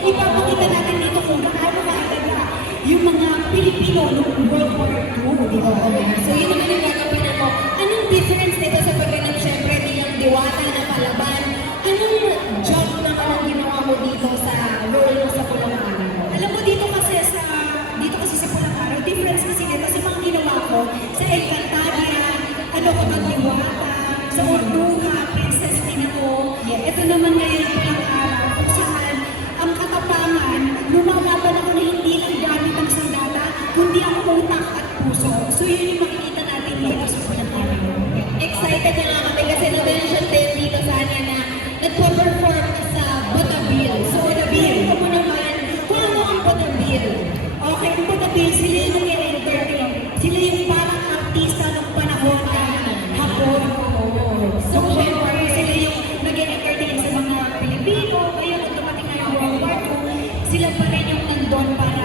ipapakita natin dito kung gaano kahalaga yung mga Pilipino noong World War II, di ba? So yun naman yung gagampanan mo. Anong difference dito sa pagganap siyempre bilang diwata na palaban? Anong job naman ang ginawa mo dito sa role mo sa Pulang Araw? Alam mo dito kasi sa Pulang Araw, difference kasi dito sa mga ginawa ko sa Encantadia, ano ko magdiwata, sa Orduha, Princess din ako. Ito naman ngayon ang Pulang Araw, kung saan ang katapangan, lumalaban ako na hindi lang gamit ang sandata, kundi ang utak at puso. So yun yung makikita natin dito sa Pulang Araw. Excited na nga kami kasi na-mention din dito sa kanya na nagpo-perform ka sa Botabil. So Botabil, ito mo naman, kung ano ang Botabil? Okay, ang Botabil, sila yung nag-entertain. Sila yung parang artista ng panahon na hapon. So syempre, sila yung nag-entertain sa mga Pilipino, kaya nung dumating na yung World War II, sila pa rin yung nandun para,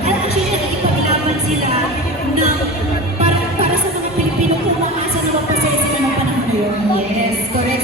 actually nag-ipaglaban sila na para sa mga Pilipino kung makasa na magpasaya sila ng panahon yun. Yes, correct.